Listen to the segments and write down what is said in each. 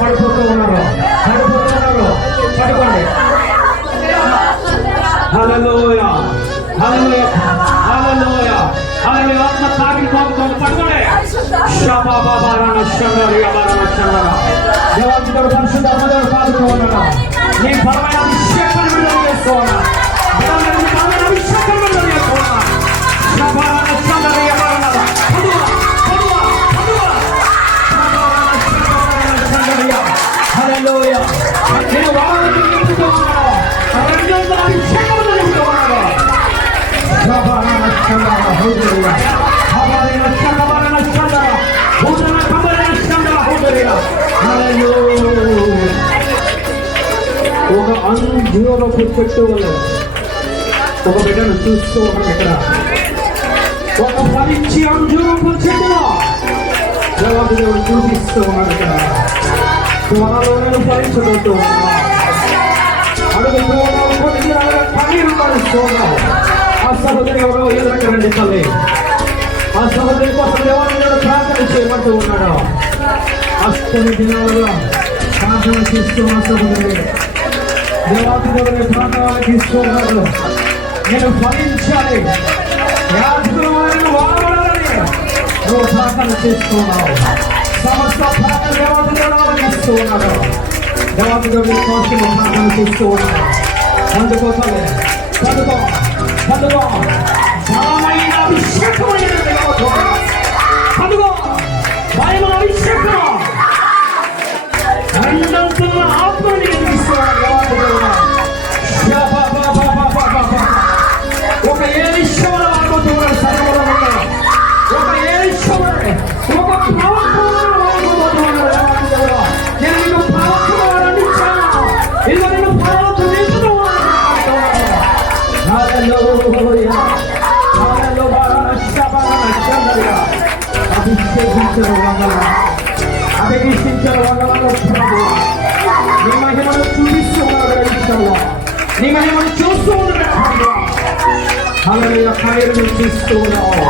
పడిపోతూ ఉన్నారు, పడుకోండి. హల్లెలూయా, హల్లెలూయా, హల్లెలూయా, హల్లెలూయా. ఆత్మ తాకి పోతుంది, పడుకోండి. దేవాలయంలో పరిశుద్ధ అమ్మదేవుడు పాదుతూ ఉన్నాడు. నీ బలమైన అభిషేకం విడుదల చేస్తూ ఉన్నాడు. బలమైన అభిషేకం విడుదల చేస్తూ ఉన్నాడు. హల్లెలూయా. నేను వారికి నింపుతూ ఉన్నాడు. రెండో అభిషేకం నింపుతూ ఉన్నాడు. ఒక అంజూరపు చెట్టు వల్ల ఒక బిడ్డను చూస్తూ ఉన్నాం. ఇక్కడ ఒక పరీక్ష అంజూరపు చెట్టులో దేవాదేవుడు చూపిస్తూ ఉన్నాడు. ఇక్కడ త్వరలోనే పరీక్షబడుతూ ఉన్నాం. అడుగుతూ కన్నీరు పడుతూ ఉన్నాం. ఆ సహోదరి ఎవరో ఎదురండి తల్లి. ఆ సహోదరి కోసం దేవాలయంలో ప్రార్థన చేయమంటూ ఉన్నాడు. అష్టమి దినాలలో ప్రార్థన చేస్తున్న సహోదరి దేవాలయంలో ప్రార్థనలు ఇస్తూ ఉన్నాడు. నేను ఫలించాలి, యాజకులు వాడవాలని నువ్వు ప్రార్థన చేస్తున్నావు. సమస్త ప్రార్థన దేవాలయంలో ఇస్తూ ఉన్నాడు. దేవాలయంలో కోసం ప్రార్థన చేస్తూ ఉన్నాడు. అందుకోసమే చదువు చదువు బలమైన అభిషేకమైన చదువు బలమైన అభిషేకం రెండంతున్న ఆత్మని ఒక ఏలిశ్వర వాడుకోతున్నాడు. సర్వలో ఉన్నాడు. ఒక ఏలిశ్వర ఒక ప్రవక్తను వాడుకోబోతున్నాడు. నేను నిన్ను ప్రవక్తను వాడండిచ్చాను. ఇదిగో నిన్ను ప్రవక్త నిన్ను అభిషేకించిన వందలను ప్రభు నీ మహిమను చూపిస్తూ ఉన్నాడు. నీ మహిమను చూస్తూ ఉన్నాడు. హల్లెలూయా. కార్యము చూస్తూ ఉన్నావు.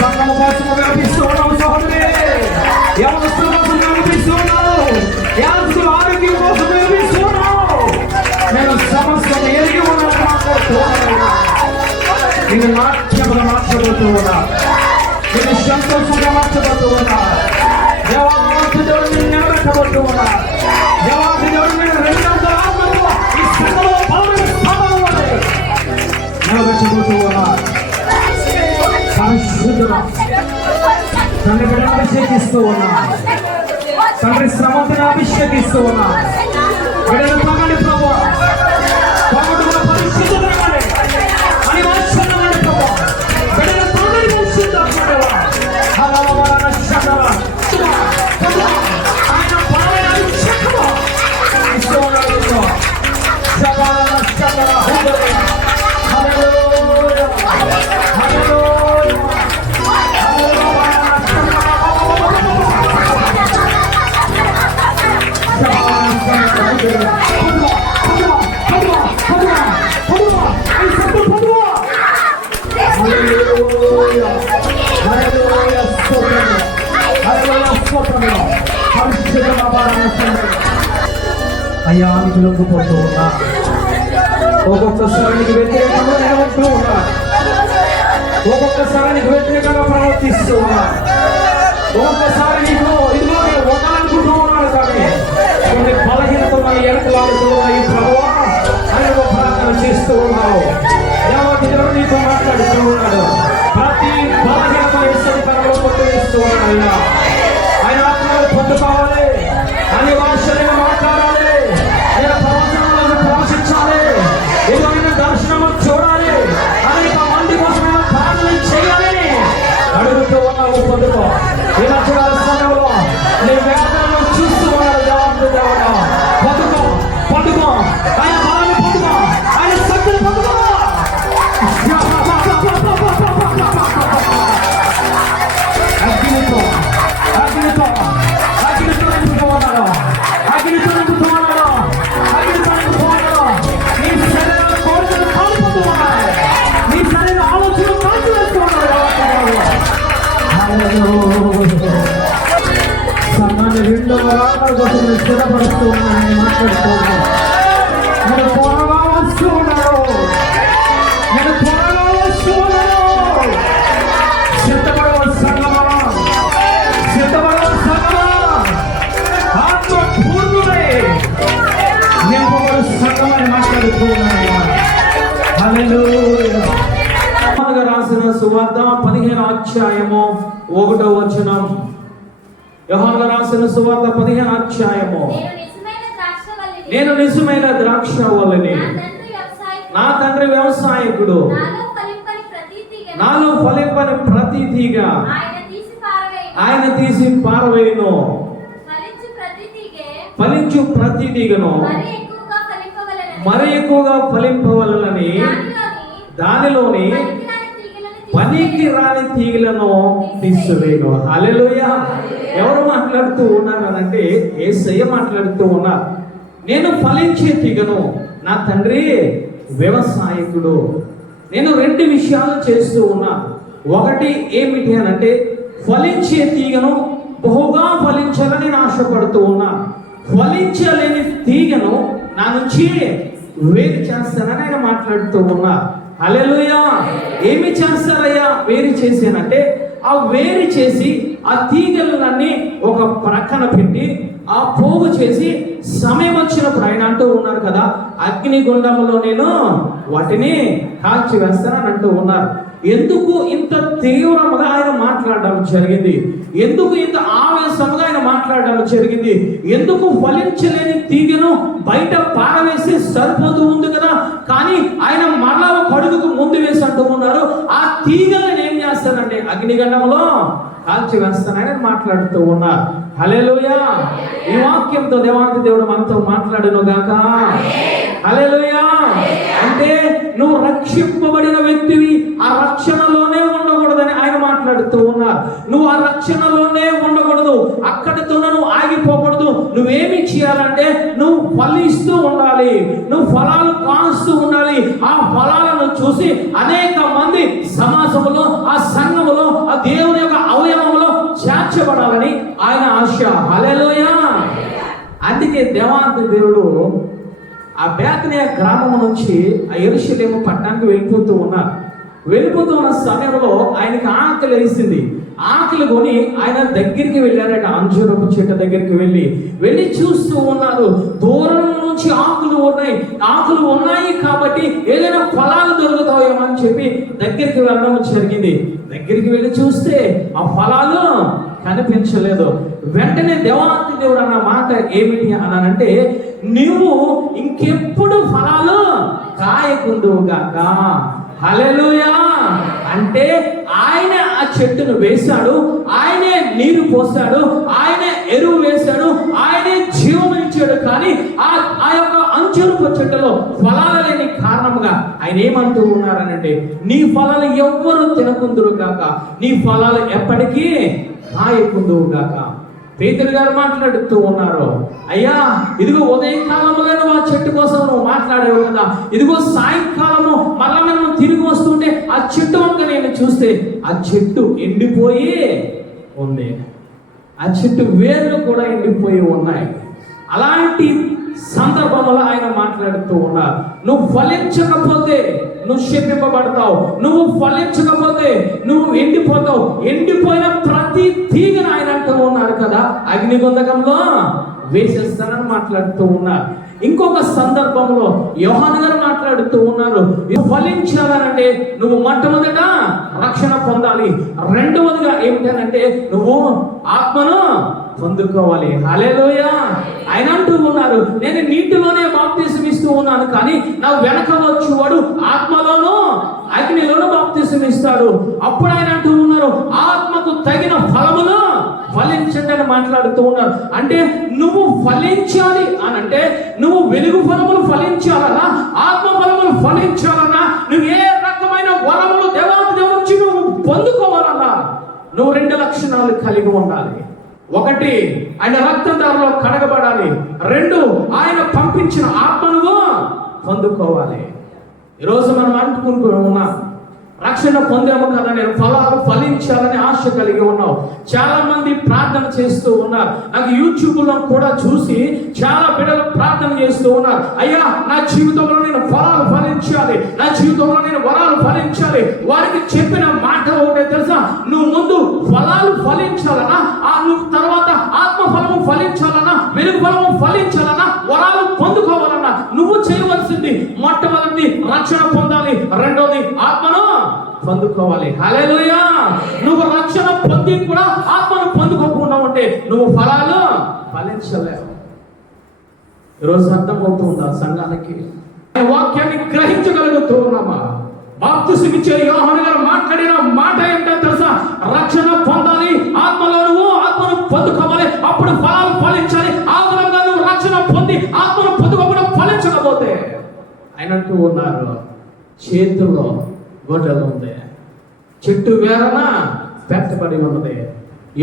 సంఘము కోసం వ్యాపిస్తూ ఉన్నావు సహోదరి. యవనస్తుల కోసం వ్యాపిస్తూ ఉన్నావు. యాజకుల ఆరోగ్యం కోసం వ్యాపిస్తూ ఉన్నావు. నేను సమస్యను ఎరిగి ఉన్నాను మాట్లాడుతూ ఉన్నాను. నేను నాట్యముగా మార్చబోతూ ఉన్నా. నేను సంతోషంగా మార్చబోతూ ఉన్నా. దేవాది దేవుడు నేను నిలబెట్టబోతూ ఉన్నా. దేవాది దేవుడు నేను రెండంతల ఆత్మతో ఈ సంఘంలో బలమైన స్థానం వలె నిలబెట్టబోతూ ఉన్నా. పరిశుద్ధుడా తండ్రి బిడ్డను అభిషేకిస్తూ ఉన్నా. తండ్రి శ్రమంతని అభిషేకిస్తూ ఉన్నా. బిడ్డను తాగండి ప్రభు. పగడుగుల పరిశుద్ధుడు అని వాత్సల్యమని ప్రభు. బిడ్డను తాగండి పరిశుద్ధాత్మదేవా. హల్లెలూయా. శకర ఆయన బలమైన అభిషేకము ఇస్తూ ఉన్నాడు. శకర శకర హల్లెలూయా. హల్లెలూయా. హల్లెలూయా. అయ్యా నీకు లొంగిపోతూ ఉన్నా. ఒక్కొక్కసారి నీకు వ్యతిరేకంగా నిలబడుతూ ఉన్నా. ఒక్కొక్కసారి నీకు వ్యతిరేకంగా ప్రవర్తిస్తూ ఉన్నా. ఒక్కొక్కసారి నీకు ఇదిగో ఒకనుకుంటూ ఉన్నాడు. కానీ కొన్ని బలహీనతలు మన ఎనకలాడుతూ ఉన్నాయి. ప్రభువా అని ప్రార్థన చేస్తూ ఉన్నావు. దేవాది దేవుడు నీతో మాట్లాడుతూ ఉన్నాడు. ప్రతి బలహీనత ఇష్టకరంలో కొట్టిస్తూ ఉన్నాడు. ఆయన ఆత్మను పొందుకోవాలి. అన్ని భాషలను మాట్లాడాలి. నేను ప్రవచనాలను ప్రవచించాలి. ఏదైనా దర్శనము చూడాలి. అనేక మంది కోసం ప్రార్థన చేయాలి. అడుగుతూ ఉన్నావు. పొందుకో. ఈ మధ్యకాల సమయంలో నీ వేదనను చూస్తూ ఉన్నాడు. దేవాది దేవుడు పొందుకో, పొందుకో. ఆయన బలాన్ని పొందుకో. ఆయన శక్తిని పొందుకో. అగ్నితో అగ్నితో అగ్నితో నింపుతూ ఉన్నాడు. అగ్నితో నింపుతూ ఉన్నాడు. అగ్నితో నింపుతూ ఉన్నాడు. నీ శరీరాల కోరికలు కాలిపోతూ ఉన్నాయి. నీ శరీర ఆలోచనలు కాల్చివేస్తూ ఉన్నాడు. సంఘాన్ని రెండవ రాకడ కోసం స్థిరపరుస్తూ ఉన్నానని మాట్లాడుతూ ఉన్నాను. నేను త్వరగా వస్తూ ఉన్నాను. నేను త్వరగా వస్తూ ఉన్నాను. సిద్ధపడవ సంగమా, సిద్ధపడవ సంగమా, ఆత్మ పూర్ణులై నింపబడు సంగమని మాట్లాడుతూ ఉన్నాను. హల్లెలూయా. రాసిన సువార్త 15వ అధ్యాయము 1వ వచనం. యోహాను రాసిన సువార్త 15వ అధ్యాయము. నేను నిజమైన ద్రాక్షవల్లిని, నా తండ్రి వ్యవసాయకుడు, నాలో ఫలింపని ప్రతి తీగ ఆయన తీసి పారవేయును. ఫలించు ప్రతి తీగను మరి ఎక్కువగా ఫలింపవలనని దానిలోని పనికి రాని తీగలను తీసివేయను. హల్లెలూయా. ఎవరు మాట్లాడుతూ ఉన్నారు అంటే యేసయ్య మాట్లాడుతూ ఉన్నారు. నేను ఫలించే తీగను, నా తండ్రి వ్యవసాయకుడు. నేను 2 విషయాలు చేస్తూ ఉన్నా. ఒకటి ఏమిటి అని అంటే ఫలించే తీగను బహుగా ఫలించాలని నేను ఆశపడుతూ ఉన్నా. ఫలించలేని తీగను నా నుంచి వేరు చేస్తానని ఆయన మాట్లాడుతూ ఉన్నా. హల్లెలూయా. ఏమి చేస్తారయ్యా వేరు చేసానంటే ఆ వేరు చేసి ఆ తీగలన్నీ ఒక ప్రక్కన పెట్టి ఆ పోగు చేసి సమయం వచ్చినప్పుడు ఆయన అంటూ ఉన్నారు కదా, అగ్నిగుండంలో నేను వాటిని కాల్చి వేస్తానని అంటూ ఉన్నారు. ఎందుకు ఇంత తీవ్రంగా ఆయన మాట్లాడడం జరిగింది? ఎందుకు ఇంత ఆవేశంగా ఆయన మాట్లాడడం జరిగింది? ఎందుకు ఫలించలేని తీగను బయట పారవేసి సరిపోతూ ఉంది కదా, కానీ ఆయన మరలా ఒక అడుగుకు ముందు వేసి అంటూ ఉన్నారు, ఆ తీగలను ఏం చేస్తానంటే అగ్నిగండంలో కాల్చి వేస్తానని మాట్లాడుతూ ఉన్నారు. హల్లెలూయా. ఈ వాక్యంతో దేవానికి దేవుడు మనతో మాట్లాడును గాక. హల్లెలూయా. అంటే నువ్వు రక్షింపబడిన వ్యక్తివి, ఆ రక్షణలోనే ఉండకూడదని ఆయన మాట్లాడుతూ ఉన్నారు. నువ్వు ఆ రక్షణలోనే ఉండకూడదు, అక్కడితోనే నువ్వు ఆగిపోకూడదు. నువ్వేమి చేయాలంటే నువ్వు ఫలిస్తూ ఉండాలి, నువ్వు ఫలాలు కాస్తూ ఉండాలి. ఆ ఫలాలను చూసి అనేక మంది సమాజంలో, ఆ సంఘములో, ఆ దేవుని యొక్క అవయవంలో చేర్చబడాలని ఆయన ఆశ. హల్లెలూయా. అందుకే దేవాది దేవుడు ఆ బేతనియ గ్రామం నుంచి ఆ యెరూషలేము పట్టణానికి వెళ్ళిపోతూ ఉన్న సమయంలో ఆయనకి ఆకలి వేసింది. ఆకలి కొని ఆయన దగ్గరికి వెళ్ళారట, అంజూరపు చెట్టు దగ్గరికి వెళ్ళి చూస్తూ ఉన్నారు. దూరం నుంచి ఆకులు ఉన్నాయి కాబట్టి ఏదైనా ఫలాలు దొరుకుతాయేమో అని చెప్పి దగ్గరికి వెళ్ళడం జరిగింది. దగ్గరికి వెళ్ళి చూస్తే ఆ ఫలాలు కనిపించలేదు. వెంటనే దేవాది దేవుడు అన్న మాట ఏమిటి అనంటే, నువ్వు ఇంకెప్పుడు ఫలాలు కాయకుందువు గాక. హల్లెలూయా. అంటే ఆయన ఆ చెట్టును వేశాడు, ఆయనే నీరు పోసాడు, ఆయనే ఎరువు వేశాడు, ఆయనే జీవం ఇచ్చాడు. కానీ ఆ యొక్క అంజూరపు చెట్టులో ఫలాలు లేని కారణంగా ఆయన ఏమంటూ ఉన్నారనంటే, నీ ఫలాలు ఎవ్వరు తినకుందురు గాక, నీ ఫలాలు ఎప్పటికీ కాయకుందువు గాక. పేతురు గారు మాట్లాడుతూ ఉన్నారు, అయ్యా ఇదిగో ఉదయకాలంలో ఆ చెట్టు కోసం నువ్వు మాట్లాడేవు కదా, ఇదిగో సాయంకాలము మళ్ళా మనం తిరిగి వస్తుంటే ఆ చెట్టు వంక నేను చూస్తే ఆ చెట్టు ఎండిపోయి ఉంది, ఆ చెట్టు వేర్లు కూడా ఎండిపోయి ఉన్నాయి. అలాంటి సందర్భంలో ఆయన మాట్లాడుతూ ఉన్నారు, నువ్వు ఫలించకపోతే నువ్వు శపింపబడతావు, నువ్వు ఫలించకపోతే నువ్వు ఎండిపోతావు. ఎండిపోయిన ప్రతి తీగను ఆయన అంటూ ఉన్నారు కదా, అగ్నిగుండకంలో వేసేస్తానని మాట్లాడుతూ ఉన్నారు. ఇంకొక సందర్భంలో యోహాను గారు మాట్లాడుతూ ఉన్నారు, ఫలించాలనంటే నువ్వు మొట్టమొదట రక్షణ పొందాలి, రెండవదిగా ఏమిటనంటే నువ్వు ఆత్మను పొందుకోవాలి. హల్లెలూయా. ఆయన అంటూ ఉన్నారు, నేను నీటిలోనే బాప్తిసం ఇస్తూ ఉన్నాను, కానీ నా వెనక వచ్చేవాడు ఆత్మలోనూ అగ్నిలోనూ బాప్తిసం ఇస్తాడు. అప్పుడు ఆయన అంటూ ఉన్నారు, ఆత్మకు తగిన ఫలమును ఫలించండి అని మాట్లాడుతూ ఉన్నారు. అంటే నువ్వు ఫలించాలి అనంటే నువ్వు వెలుగు ఫలములు ఫలించాలన్నా, ఆత్మ ఫలములు ఫలించాలన్నా, నువ్వు ఏ రకమైన వరములు దేవాది నుంచి నువ్వు పొందుకోవాలన్నా నువ్వు 2 లక్షణాలు కలిగి ఉండాలి. 1, ఆయన రక్తధారలో కడగబడాలి. 2, ఆయన పంపించిన ఆత్మను పొందుకోవాలి. ఈరోజు మనం అనుకుంటూ ఉన్నాం, రక్షణ పొందాము కదా, నేను ఫలాలు ఫలించాలని ఆశ కలిగి ఉన్నావు. చాలా మంది ప్రార్థన చేస్తూ ఉన్నారు. నాకు యూట్యూబ్ లో కూడా చూసి చాలా బిడ్డలు ప్రార్థన చేస్తూ ఉన్నారు. అయ్యా, నా జీవితంలో నేను ఫలాలు ఫలించాలి, నా జీవితంలో నేను వరాలు ఫలించాలి. వారికి చెప్పిన మాట ఒకటే తెలుసా, నువ్వు ముందు ఫలాలు ఫలించాలన్నా, నువ్వు తర్వాత ఆత్మ ఫలము ఫలించాలన్నా, వెలుగు ఫలము ఫలించాలన్నా, వరాలు పొందుకోవాలన్నా నువ్వు చేయవలసింది మొట్టమొదటి రక్షణ పొందాలి, రెండోది ఆత్మను పొందుకోవాలి. హల్లెలూయా. నువ్వు రక్షణ పొంది కూడా ఆత్మను పొందుకోకుండా ఉంటే నువ్వు ఫలాలు ఫలించలేవు. ఈరోజు అర్థమవుతుందా సంఘానికి? వాక్యాన్ని గ్రహించగలుగుతూ ఉన్నామా? బాప్తిసమిచ్చే యోహాను గారు మాట్లాడిన మాట ఏంటో తెలుసా? రక్షణ పొందాలి, ఆత్మలో నువ్వు ఆత్మను పొందుకోవాలి, అప్పుడు ఫలాలు ఫలించాలి. ఆ విధంగా నువ్వు రక్షణ పొంది ఆత్మను పొందుకోకుండా ఫలించకపోతే ఆయన అంటూ ఉన్నారు, చేతుల్లో గొడ్డలు ఉంది, చెట్టు వేరన పెట్టబడి ఉన్నది,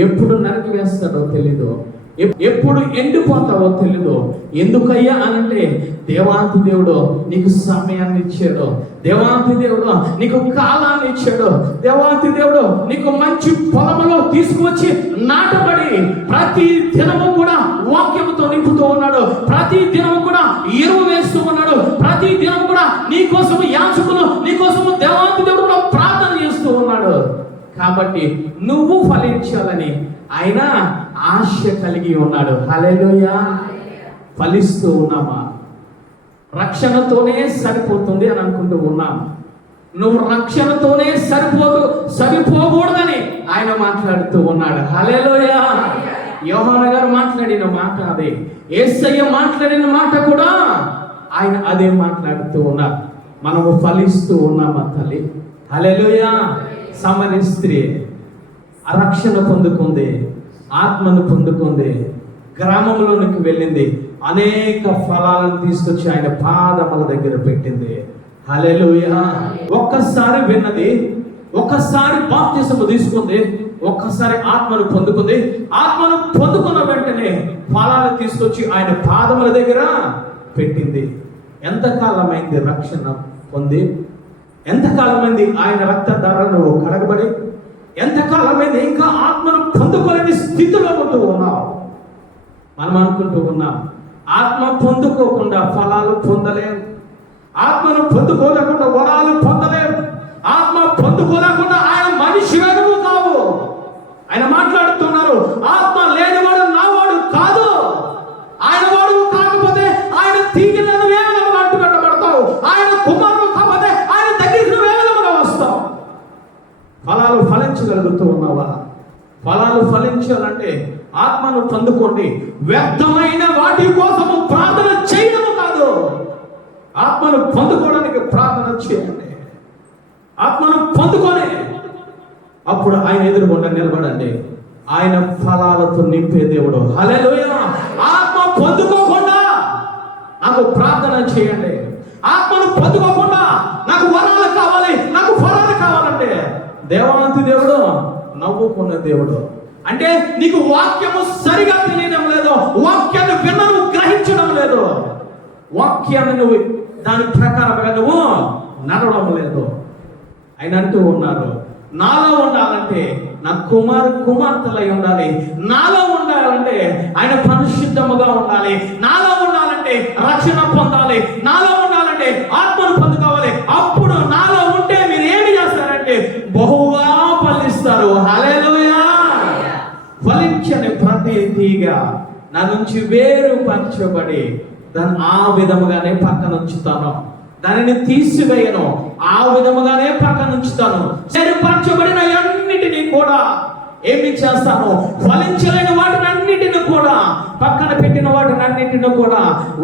ఎప్పుడు నరికి వేస్తాడో తెలీదు, ఎప్పుడు ఎండిపోతావో తెలీదు. ఎందుకయ్యా అనంటే దేవాంతి దేవుడు నీకు సమయాన్ని ఇచ్చాడు, దేవాంతి దేవుడు నీకు కాలాన్ని ఇచ్చాడు, దేవాంతి దేవుడు నీకు మంచి పొలములో తీసుకువచ్చి నాటబడి ప్రతి దినము కూడా వాక్యముతో నింపుతూ ఉన్నాడు, ప్రతి దినము కూడా ఎరువు వేస్తూ ఉన్నాడు, ప్రతి దినము కూడా నీ కోసము యాచకులు, నీ కోసము దేవాంతి దేవుడు కూడా ప్రార్థన చేస్తూ ఉన్నాడు. కాబట్టి నువ్వు ఫలించాలని ఆయన ఆశ కలిగి ఉన్నాడు. హల్లెలూయా. ఫలిస్తూ ఉన్నామా? రక్షణతోనే సరిపోతుంది అని అనుకుంటూ ఉన్నాం. నువ్వు రక్షణతోనే సరిపోకూడదని ఆయన మాట్లాడుతూ ఉన్నాడు. హల్లెలూయా. యోహాను గారు మాట్లాడిన మాట అదే, యేసయ్య మాట్లాడిన మాట కూడా ఆయన అదే మాట్లాడుతూ ఉన్నారు. మనము ఫలిస్తూ ఉన్నామా తల్లి? హల్లెలూయా. సమరీ స్త్రీ రక్షణ పొందుకుంది, ఆత్మను పొందుకుంది, గ్రామంలోనికి వెళ్ళింది, అనేక ఫలాలను తీసుకొచ్చి ఆయన పాదముల దగ్గర పెట్టింది. హల్లెలూయా. ఒక్కసారి విన్నది, ఒక్కసారి బాప్తిసము తీసుకుంది, ఒక్కసారి ఆత్మను పొందుకుంది. ఆత్మను పొందుకున్న వెంటనే ఫలాలు తీసుకొచ్చి ఆయన పాదముల దగ్గర పెట్టింది. ఎంతకాలమైంది రక్షణ పొంది? ఎంతకాలమైంది ఆయన రక్తధారను కడగబడి? ఎంతకాలమైంది ఇంకా ఆత్మను పొందుకోలేని స్థితిలో ఉంటూ ఉన్నావు? మనం అనుకుంటూ ఉన్నాం, ఆత్మ పొందుకోకుండా ఫలాలు పొందలేము, ఆత్మను పొందుకోలేకుండా వరాలు పొందలేము, ఆత్మ పొందుకోలేకుండా ఆయన మనిషి వెనుక కావు. ఆయన మాట్లాడుతున్నారు, ఆత్మ లేనివాడు నావాడు కాదు. ఆయన వాడు కాకపోతే ఆయన తీగిలను వేగముగా అడ్డుకట్టబడతావు, ఆయన కుమారుడు కాకపోతే ఆయన దగ్గరికి వేగముగా వస్తావు. ఫలాలు ఫలించగలుగుతూ ఉన్నావా? ఫలాలు ఫలించాలంటే ఆత్మను పొందుకోండి. వ్యర్థమైన వాటి కోసము ప్రార్థన చేయడము కాదు, ఆత్మను పొందుకోవడానికి ప్రార్థన చేయండి. ఆత్మను పొందుకొని అప్పుడు ఆయన ఎదురుగుండా నిలబడండి. ఆయన ఫలాలతో నింపే దేవుడు. హల్లెలూయా. ఆత్మ పొందుకోకుండా నాకు ప్రార్థన చేయండి. ఆత్మను పొందుకోకుండా నాకు వరాలు కావాలి, నాకు ఫలాలు కావాలంటే దేవాంతి దేవుడు నవ్వుకున్న దేవుడు. అంటే నీకు వాక్యము సరిగా తెలియడం లేదు, వాక్యాన్ని వినను గ్రహించడం లేదు, వాక్యాన్ని నువ్వు దాని ప్రకారంగా నువ్వు నడవడం లేదు. ఆయన అంటూ ఉన్నారు, నాలో ఉండాలంటే నా కుమార్తెలై ఉండాలి, నాలో ఉండాలంటే ఆయన పరిశుద్ధముగా ఉండాలి, నాలో ఉండాలంటే రక్షణ పొందాలి, నాలో ఉండాలంటే ఆత్మను పొందుకోవాలి. అప్పుడు నాలో ఉంటే మీరు ఏమి చేస్తారంటే బహుగా ఫలిస్తారు. హల్లెలూయా. ఫలించని ప్రతి తీగ నా నుంచి వేరుపరచబడి దాన్ని ఆ విధముగానే పక్కన ఉంచుతాను, దానిని తీసివేయను, ఆ విధముగానే పక్కన ఉంచుతాను. వేరుపరచబడిన అన్నిటినీ కూడా ఏమి చేస్తాను? ఫలించలేని వాటిని అన్నిటిని కూడా, పక్కన పెట్టిన వాటిని అన్నిటిని కూడా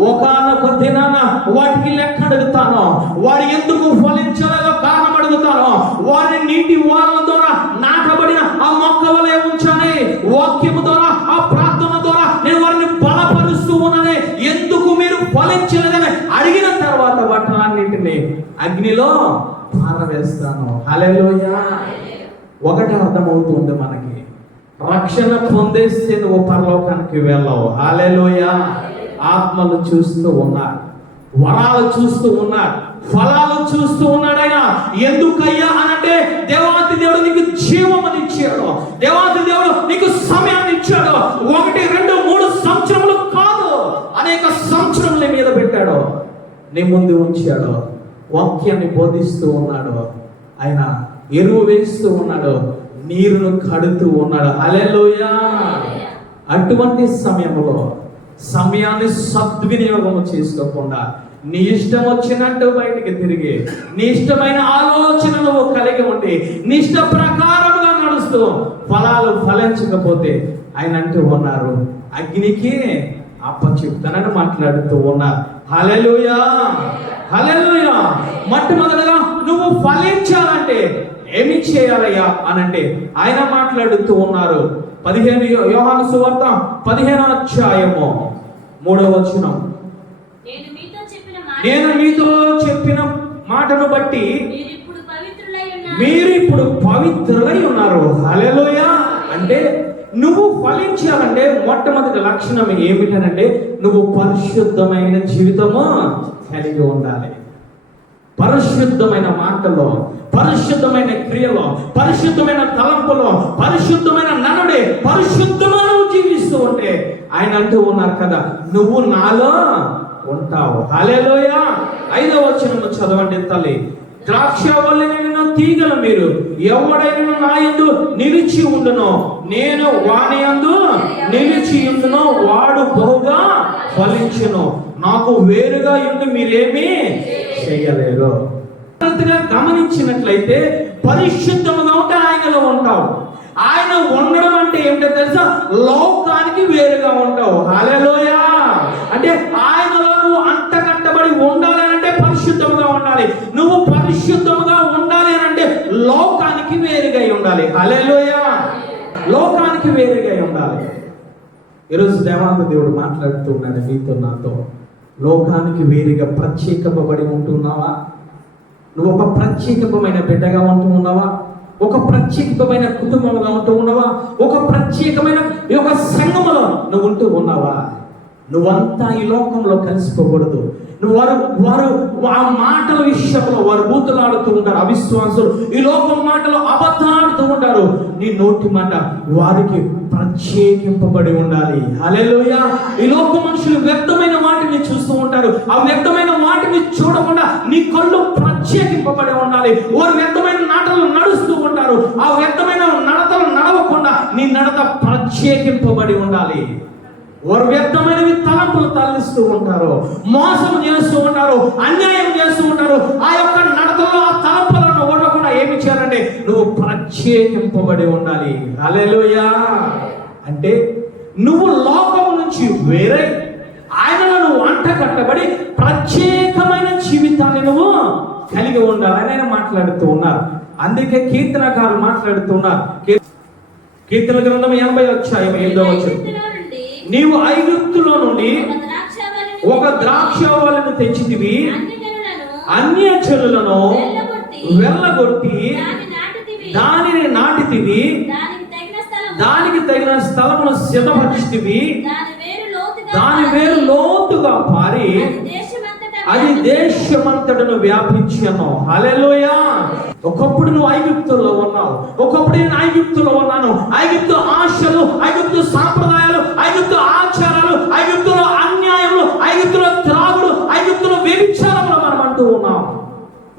ఒకానొక దినాన వాటికి లెక్క అడుగుతాను. వాడు ఎందుకు ఫలించలేదో కారణం అడుగుతాను. వారిని నీటి వాళ్ళ ద్వారా నాటబడిన ఆ మొక్క వలె ఉంచాలి, వాక్యము ద్వారా, ఆ ప్రార్థన ద్వారా నేను వారిని బలపరుస్తూ ఉన్నానే. ఎందుకు మీరు ఫలించలేదని అడిగిన తర్వాత వాటిని అన్నింటినీ అగ్నిలో పారవేస్తాను. హల్లెలూయా. ఒకటి అర్థమవుతుంది మనకి, రక్షణ పొందేస్తే నువ్వు పరలోకానికి వెళ్ళవు. హల్లెలూయా. ఆత్మలు చూస్తూ ఉన్నాడు, వరాలు చూస్తూ ఉన్నాడు, ఫలాలు చూస్తూ ఉన్నాడు. ఆయన ఎందుకయ్యా అనంటే దేవాతి దేవుడు నీకు జీవమని ఇచ్చాడు. దేవాది దేవుడు నీకు సమయాన్ని ఇచ్చాడు. 1, 2, 3 సంవత్సరములు కాదు, అనేక సంవత్సరముల మీద పెట్టాడు, నీ ముందు ఉంచాడు. వాక్యాన్ని బోధిస్తూ ఉన్నాడు, ఆయన ఎరువు వేస్తూ ఉన్నాడు, నీరును కడుతూ ఉన్నాడు. హల్లెలూయా. అటువంటి సమయంలో సమయాన్ని సద్వినియోగం చేసుకోకుండా నీ ఇష్టం వచ్చినట్టు బయటికి తిరిగి, నీ ఇష్టమైన ఆలోచనలు కలిగి ఉండి, నీ ఇష్ట ప్రకారముగా నడుస్తూ ఫలాలు ఫలించకపోతే ఆయన అంటూ ఉన్నారు, అగ్నికి అప్పచెప్తానని మాట్లాడుతూ ఉన్నారు. హల్లెలూయా, హల్లెలూయా. మొట్టమొదటిగా నువ్వు ఫలించాలంటే ఏమి చేయాలయ్యా అనంటే ఆయన మాట్లాడుతూ ఉన్నారు. 15 యోహాను సువార్త 15వ అధ్యాయము 3వ వచనం. నేను మీతో చెప్పిన మాటను బట్టి మీరు ఇప్పుడు పవిత్రులై ఉన్నారు. హల్లెలూయా. అంటే నువ్వు ఫలించాలంటే మొట్టమొదటి లక్షణం ఏమిటనంటే నువ్వు పరిశుద్ధమైన జీవితము కలిగి ఉండాలి. పరిశుద్ధమైన మాటలో, పరిశుద్ధమైన క్రియలో, పరిశుద్ధమైన తలంపులో, పరిశుద్ధమైన నడుడే, పరిశుద్ధంగా నువ్వు జీవిస్తూ ఉంటే ఆయన అంటూ ఉన్నారు కదా, నువ్వు నాలో ఉంటావు. హల్లెలూయా. 5వ వచనం చదవండి తల్లి. ద్రాక్షవల్లిని తీగల మీరు ఎవడైనా నా యందు నిలిచి ఉండునో, నేను వాని యందు నిలిచి ఉండునో, వాడు బహుగా ఫలించును. నాకు వేరుగా ఉండి మీరేమీ చేయలేరు. గమనించినట్లయితే పరిశుద్ధముగా ఉంటే ఆయనలో ఉంటావు. ఆయన ఉండడం అంటే ఏమిటో తెలుసా? లోకానికి వేరుగా ఉంటావు. హల్లెలూయా. అంటే ఆయనలో నువ్వు అంటకట్టబడి ఉండాలి అంటే పరిశుద్ధముగా ఉండాలి. నువ్వు పరిశుద్ధముగా ఉండాలి అంటే లోకానికి వేరుగా ఉండాలి. హల్లెలూయా. లోకానికి వేరుగా ఉండాలి. ఈరోజు దేవాంగ దేవుడు మాట్లాడుతూ ఉన్నాడు నీతో నాతో. లోకానికి వేరుగా ప్రత్యేకపబడి ఉంటున్నావా? నువ్వు ఒక ప్రత్యేకమైన బిడ్డగా ఉంటూ ఉన్నావా? ఒక ప్రత్యేకమైన కుటుంబంగా ఉంటూ ఉన్నావా? ఒక ప్రత్యేకమైన ఒక సంఘములో నువ్వు ఉంటూ ఉన్నావా? నువ్వంతా ఈ లోకంలో కలిసిపోకూడదు. వారు ఆ మాటల విషయంలో వారు బూతులాడుతూ ఉంటారు. అవిశ్వాసులు ఈ లోకం మాటలు అబద్ధాడుతూ ఉంటారు. నీ నోటి మాట వారికి ప్రత్యేకింపబడి ఉండాలి. హల్లెలూయా. ఈ లోక మనుషులు వ్యక్తమైన వాటిని చూస్తూ ఉంటారు. ఆ వ్యక్తమైన వాటిని చూడకుండా నీ కళ్ళు ప్రత్యేకింపబడి ఉండాలి. వారు వ్యక్తమైన నాటలు నడుస్తూ ఉంటారు. ఆ వ్యక్తమైన నడతలు నడవకుండా నీ నడత ప్రత్యేకింపబడి ఉండాలి. వారు వ్యక్తమైనవి తలంపులు తరలిస్తూ ఉంటారు, మోసం చేస్తూ ఉంటారు, అన్యాయం చేస్తూ ఉంటారు. ఆ యొక్క నడతలో ఆ తలంపులను ఉండకుండా ఏమి చేయాలంటే నువ్వు ప్రత్యేకింపబడి ఉండాలి. హల్లెలూయా. అంటే నువ్వు లోకం నుంచి వేరే ఆయనలో నువ్వు అంట కట్టబడి ప్రత్యేకమైన జీవితాన్ని నువ్వు కలిగి ఉండాలని ఆయన మాట్లాడుతూ ఉన్నారు. అందుకే కీర్తనకారులు మాట్లాడుతూ ఉన్నారు. కీర్తన గ్రంథం 80వ అధ్యాయం 8వ వచనం. నీవు ఐగుప్తులో నుండి ఒక ద్రాక్షవల్లిని తెచ్చితివి, అన్యజనులను వెళ్ళగొట్టి దానిని నాటితివి, దానికి తగిన స్థలమును సిద్ధపరిచితివి, దాని వేరు లోతుగా పారి అది దేశమంతటను వ్యాపించను. హల్లెలూయా. ఒకప్పుడు నువ్వు ఐగుప్తులో ఉన్నావు, ఒకప్పుడు నేను ఐగుప్తులో ఉన్నాను. ఐగుప్తు ఆశలు, ఐగుప్తు సాంప్రదాయాలు, ఐగుప్తు ఆచారాలు, ఐగుప్తులో అన్యాయములు, ఐగుప్తులో త్రాగుడు, ఐగుప్తులో వ్యభిచారములు మనం అంటూ ఉన్నాం,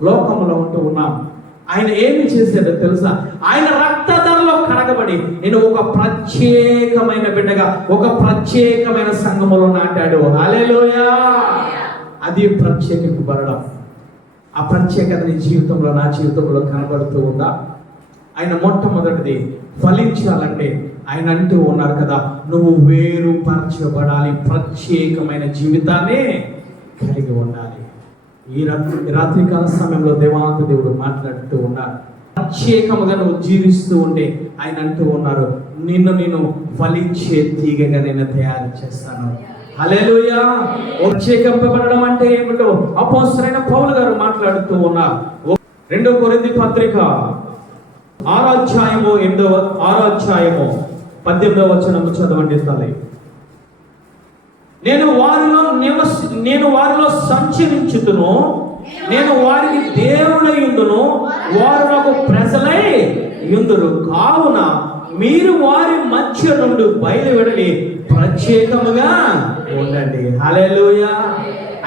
లోకంలో ఉంటూ ఉన్నాం. ఆయన ఏమి చేశాడో తెలుసా? ఆయన రక్తధరలో కడగబడి నేను ఒక ప్రత్యేకమైన బిడ్డగా ఒక ప్రత్యేకమైన సంఘములో నాటాడు. హల్లెలూయా. అది ప్రత్యేకింపబడడం. ఆ ప్రత్యేకత నీ జీవితంలో, నా జీవితంలో కనబడుతూ ఉందా? ఆయన మొట్టమొదటిది ఫలించాలంటే ఆయన అంటూ ఉన్నారు కదా, నువ్వు వేరుపరచబడాలి, ప్రత్యేకమైన జీవితాన్ని కలిగి ఉండాలి. ఈ రాత్రికాల సమయంలో దేవాంగ దేవుడు మాట్లాడుతూ ఉన్నారు. ప్రత్యేకముగా నువ్వు జీవిస్తూ ఉంటే ఆయన అంటూ ఉన్నారు, నేను ఫలించే తీగగా నేను తయారు చేస్తాను. హల్లెలూయా. ప్రత్యేకింపబడడం అంటే ఏమిటో అపోస్తలుడైన పౌలు గారు మాట్లాడుతూ ఉన్నారు. 2 కొరింథీ పత్రిక 6వ అధ్యాయము 18వ వచనం చదవండి తల్లి. నేను వారిలో సంచరించుతును, నేను వారికి దేవుడై యుందును, వారు నాకు ప్రజలై యుందురు. కావున మీరు వారి మధ్య నుండి బయలువెడలి ప్రత్యేకముగా ఉండండి. హల్లెలూయా.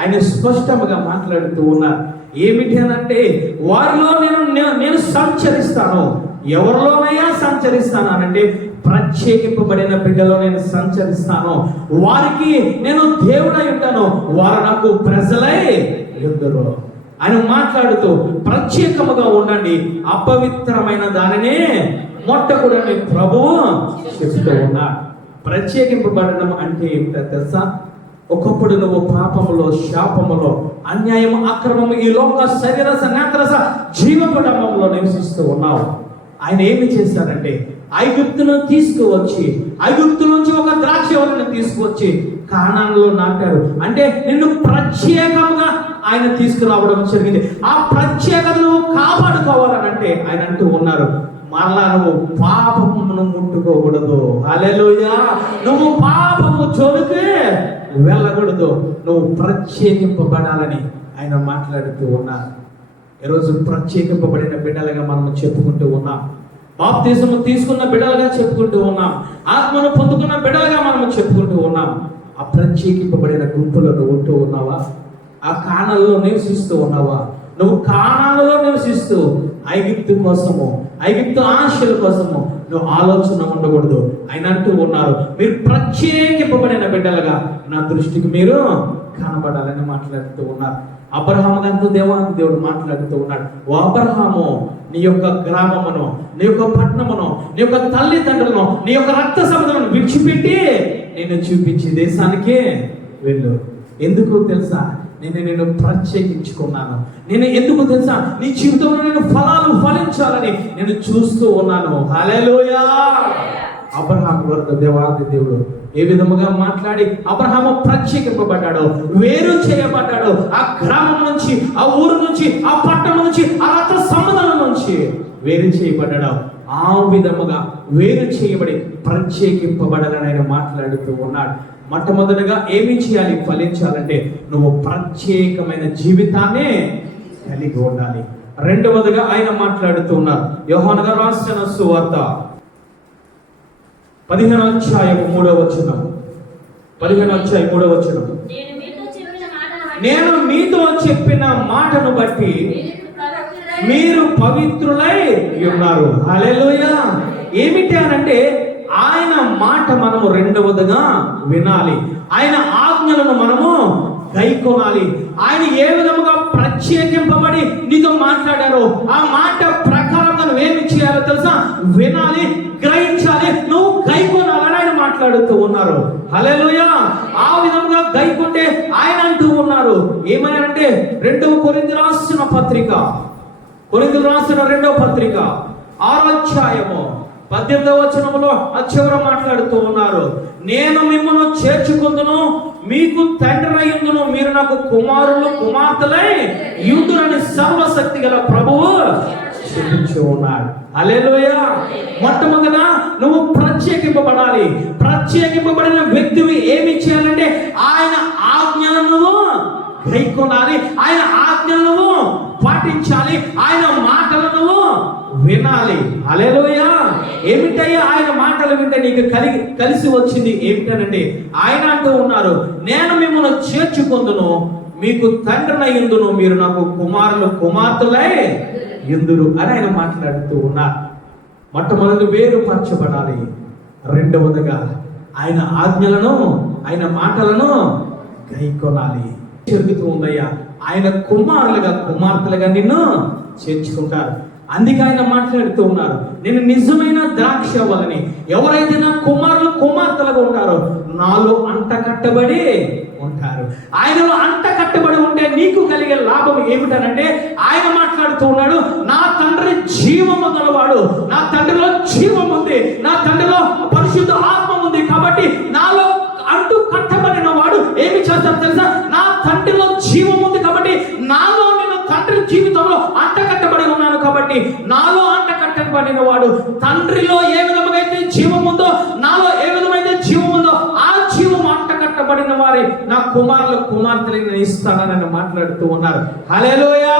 ఆయన స్పష్టంగా మాట్లాడుతూ ఉన్నారు. ఏమిటి అనంటే, వారిలో నేను సంచరిస్తాను. ఎవరిలోనైనా సంచరిస్తాను అనంటే ప్రత్యేకింపబడిన బిడ్డలో నేను సంచరిస్తాను. వారికి నేను దేవుడై ఉంటాను, వారు నాకు ప్రజలై యుందురు అని మాట్లాడుతూ ప్రత్యేకముగా ఉండండి, అపవిత్రమైన దానినే మొట్టకూడని ప్రభువు చెప్తూ ఉన్నారు. ప్రత్యేకింపబడడం అంటే ఏమిటో తెలుసా? ఒకప్పుడు నువ్వు పాపములో, శాపములో, అన్యాయము, అక్రమము, ఈ లోక శరీరస నేత్రస జీవపడమంలో నివసిస్తూ ఉన్నావు. ఆయన ఏమి చేశారంటే ఐగుప్తును తీసుకువచ్చి, ఐగుప్తు నుంచి ఒక ద్రాక్షవల్లిని తీసుకువచ్చి కానానులో నాటారు. అంటే నిన్ను ప్రత్యేకంగా ఆయన తీసుకురావడం జరిగింది. ఆ ప్రత్యేకత నువ్వు కాపాడుకోవాలనంటే ఆయన అంటూ ఉన్నారు, మళ్ళా నువ్వు పాపమును ముట్టుకోకూడదు. హల్లెలూయా. నువ్వు పాపము జోలికి వెళ్ళకూడదు, నువ్వు ప్రత్యేకింపబడాలని ఆయన మాట్లాడుతూ ఉన్నారు. ఈరోజు ప్రత్యేకింపబడిన బిడ్డలుగా మనం చెప్పుకుంటూ ఉన్నాం. బాప్తిజము తీసుకున్న బిడ్డలుగా చెప్పుకుంటూ ఉన్నాం. ఆత్మను పొందుకున్న బిడ్డలుగా మనం చెప్పుకుంటూ ఉన్నాం. ఆ ప్రత్యేకింపబడిన గుంపులో నువ్వు ఉంటూ ఉన్నావా? ఆ కానాల్లో నివసిస్తూ ఉన్నావా? నువ్వు కానాలలో నివసిస్తూ ఐగుప్తు కోసము, ఐగుప్తు ఆశల కోసము నువ్వు ఆలోచన ఉండకూడదు. ఆయన అంటూ ఉన్నారు, మీరు ప్రత్యేకింపబడిన బిడ్డలుగా నా దృష్టికి మీరు కనబడాలని మాట్లాడుతూ ఉన్నారు. అబ్రహాము గారితో దేవుడు మాట్లాడుతూ ఉన్నాడు, ఓ అబ్రహాము, నీ యొక్క గ్రామమును, నీ యొక్క పట్టణమును, నీ యొక్క తల్లిదండ్రులను, నీ యొక్క రక్త సంబంధమును విడిచిపెట్టి నేను చూపించే దేశానికే వెళ్ళు. ఎందుకు తెలుసా? నేను ప్రత్యేకించుకున్నాను. నేను ఎందుకు తెలుసా? నీ జీవితంలో నేను ఫలాలు ఫలించాలని నేను చూస్తూ ఉన్నాను. హల్లెలూయా. అబ్రహాము గారితో దేవుడు ఏ విధముగా మాట్లాడి అబ్రహాము ప్రత్యేకింపబడ్డాడు, వేరు చేయబడ్డాడు. ఆ గ్రామం నుంచి, ఆ ఊరు నుంచి, ఆ పట్టణం నుంచి, ఆ రక్త సంబంధం నుంచి వేరు చేయబడ్డాడు. ఆ విధముగా వేరు చేయబడి ప్రత్యేకింపబడాలని ఆయన మాట్లాడుతూ ఉన్నాడు. మొట్టమొదటిగా ఏమి చేయాలి ఫలించాలంటే నువ్వు ప్రత్యేకమైన జీవితాన్ని కలిగి ఉండాలి. రెండవదిగా ఆయన మాట్లాడుతూ ఉన్నారు, యోహాను గారు రాసిన సువార్త 15వ అధ్యాయం 3వ వచనం. 15వ అధ్యాయం 3వ వచనం. నేను మీతో చెప్పిన మాటను బట్టి మీరు పవిత్రులై ఉన్నారు. హల్లెలూయా. ఏమిటి అనంటే ఆయన మాట మనము రెండవదిగా వినాలి. ఆయన ఆజ్ఞలను మనము గైకొనాలి. ఆయన ఏ విధముగా ప్రత్యేకింపబడి నీతో మాట్లాడారో ఆ మాట ప్రకారంగా నువ్వేమి చేయాలో తెలుసా? వినాలి, గ్రహించాలి, నువ్వు గైకొనాలని ఆయన మాట్లాడుతూ ఉన్నారు. హల్లెలూయా. ఆ విధముగా గైకొంటే ఆయన అంటూ ఉన్నారు ఏమని అంటే, 2వ కొరింథీయులకు రాసిన పత్రిక, కొరింథీయులకు రాసిన 2వ పత్రిక 6వ అధ్యాయము 18వ వచనంలో చివర మాట్లాడుతూ ఉన్నారు, నేను మిమ్మల్ని చేర్చుకుందును, మీకు తండ్రి అయ్యుందును, మీరు నాకు కుమారులు కుమార్తెలై యుందురని సర్వశక్తి గల ప్రభువు చెప్పించి ఉన్నాడు. హల్లెలూయా. మొట్టమొదట నువ్వు ప్రత్యేకింపబడాలి. ప్రత్యేకింపబడిన వ్యక్తివి ఏమి చేయాలంటే ఆయన ఆజ్ఞలను గైకొనాలి, ఆయన ఆజ్ఞలను పాటించాలి, ఆయన మాటలను వినాలి. హల్లెలూయా. ఏమిటయ్యా ఆయన మాటలు వింటే నీకు కలిసి వచ్చింది ఏమిటనంటే, ఆయన అంటూ ఉన్నారు, నేను మిమ్మల్ని చేర్చుకుందును, మీకు తండ్రినై యుందును, మీరు నాకు కుమారులు కుమార్తెలై యుందురు అని ఆయన మాట్లాడుతూ ఉన్నారు. మొట్టమొదటి వేరుపరచబడాలి. రెండవదిగా ఆయన ఆజ్ఞలను, ఆయన మాటలను గైకొనాలి. జరుగుతూ ఉందయ్యా, ఆయన కుమారులుగా కుమార్తెలుగా నిన్ను చేర్చుకుంటారు. అందుకే ఆయన మాట్లాడుతూ ఉన్నారు, నేను నిజమైన ద్రాక్షవల్లిని, ఎవరైతే నా కుమారులు కుమార్తెలుగా ఉంటారో నాలో అంట కట్టబడి ఉంటారు. ఆయనలో అంట కట్టబడి ఉంటే నీకు కలిగే లాభం ఏమిటనంటే, ఆయన మాట్లాడుతూ ఉన్నాడు, నా తండ్రి జీవము గలవాడు, నా తండ్రిలో జీవం ఉంది, నా తండ్రిలో పరిశుద్ధ ఆత్మ ఉంది, కాబట్టి నాలో అంటూ కట్టబడిన వాడు ఏమి చేస్తాడు తెలుసా? నా తండ్రిలో జీవం ఉంది కాబట్టి నాలో నేను తండ్రి జీవితంలో అంట కట్టబడి ఉన్నాను, కాబట్టి నాలో అంట కట్టబడిన వాడు తండ్రిలో ఏ విధముగా అయితే జీవం ఉందో, నాలో ఏ విధమైతే జీవం ఉందో ఆ జీవం అంట కట్టబడిన వారు వారి నా కుమారులు కుమార్తెలకు నేను ఇస్తానని మాట్లాడుతూ ఉన్నారు. హల్లెలూయా.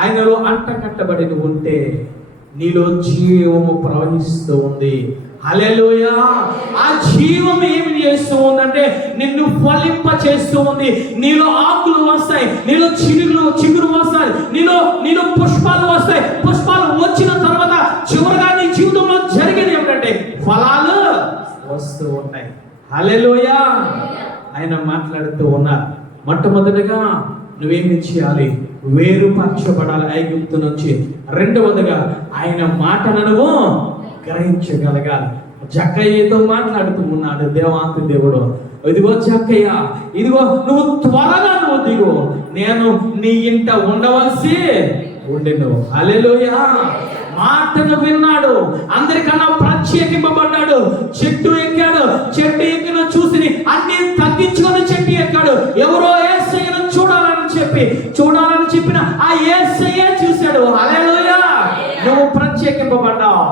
ఆయనలో అంట కట్టబడి ఉంటే నీలో జీవము ప్రవహిస్తూ ఉంది. హల్లెలూయా. ఆ జీవం ఏమి చేస్తూ ఉందంటే నిన్ను ఫలింప చేస్తూ ఉంది. నీలో ఆకులు వస్తాయి, నీలో చిగురు వస్తాయి, నీలో పుష్పాలు వస్తాయి. పుష్పాలు వచ్చిన తర్వాత చివరిగా నీ జీవితంలో జరిగేది ఏమిటంటే ఫలాలు వస్తూ ఉంటాయి. హల్లెలూయా. ఆయన మాట్లాడుతూ ఉన్నారు. మొట్టమొదటిగా నువ్వేమి చేయాలి? వేరుపరచబడాలి ఐగుప్తు నుంచి. రెండవదిగా ఆయన మాటను నువ్వు గ్రహించగలగాలి. జక్కయ్యతో మాట్లాడుతూ ఉన్నాడు దేవాంతి దేవుడు. ఇదిగో జక్కయ్య, ఇదిగో నువ్వు త్వరగా నువ్వు దిగు, నేను నీ ఇంట ఉండవలసి ఉండెను. హల్లెలూయా. మాటను విన్నాడు, అందరికన్నా ప్రత్యేకింపబడ్డాడు. చెట్టు ఎక్కాడు, చెట్టు ఎక్కిన చూసి అన్ని తగ్గించుకొని చెట్టు ఎక్కాడు. ఎవరో యేసయ్యను చూడాలని చెప్పిన ఆ యేసయ్య చూశాడు. హల్లెలూయా. నువ్వు ప్రత్యేకింపబడ్డావు,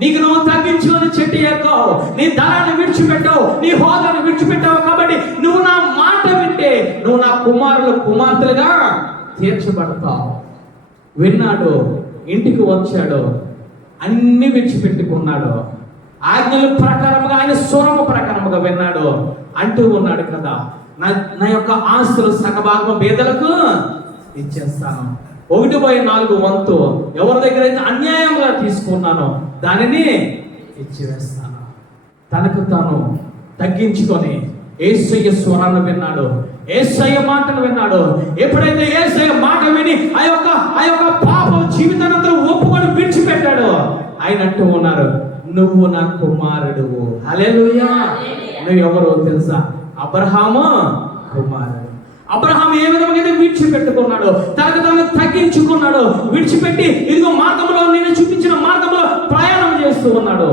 నీకు నువ్వు తగ్గించుకొని చెట్టు ఎక్కావు, నీ ధనాన్ని విడిచిపెట్టావు, నీ హోదాను విడిచిపెట్టావు. కాబట్టి నువ్వు నా మాట వింటే నువ్వు నా కుమారులు కుమార్తెలుగా తీర్చబడతావు. విన్నాడు, ఇంటికి వచ్చాడు, అన్ని విడిచిపెట్టుకున్నాడు. ఆజ్ఞల ప్రకారముగా ఆయన స్వరము ప్రకారముగా విన్నాడు. అంటూ ఉన్నాడు కదా, నా యొక్క ఆస్తులు సగభాగం పేదలకు ఇచ్చేస్తాను. 1/4 వంతు ఎవరి దగ్గర అయితే అన్యాయంగా తీసుకున్నానో దానిని ఇచ్చివేస్తాను. తనకు తాను తగ్గించుకొని యేసయ్య స్వరాన్ని విన్నాడు, యేసయ్య మాటను విన్నాడు. ఎప్పుడైతే యేసయ్య మాట విని ఆ యొక్క పాపం జీవితానంతా ఒప్పుకొని విడిచిపెట్టాడు. ఆయన అంటూ ఉన్నారు, నువ్వు నా కుమారుడు. హల్లెలూయా. నువ్వు ఎవరో తెలుసా? అబ్రహాము కుమారుడు. అబ్రహాం ఏ విధంగా విడిచిపెట్టుకున్నాడు, తనకు తాను తగ్గించుకున్నాడు, విడిచిపెట్టి ఇదిగో మార్గంలో నేను చూపించిన మార్గంలో ప్రయాణం చేస్తూ ఉన్నాడు.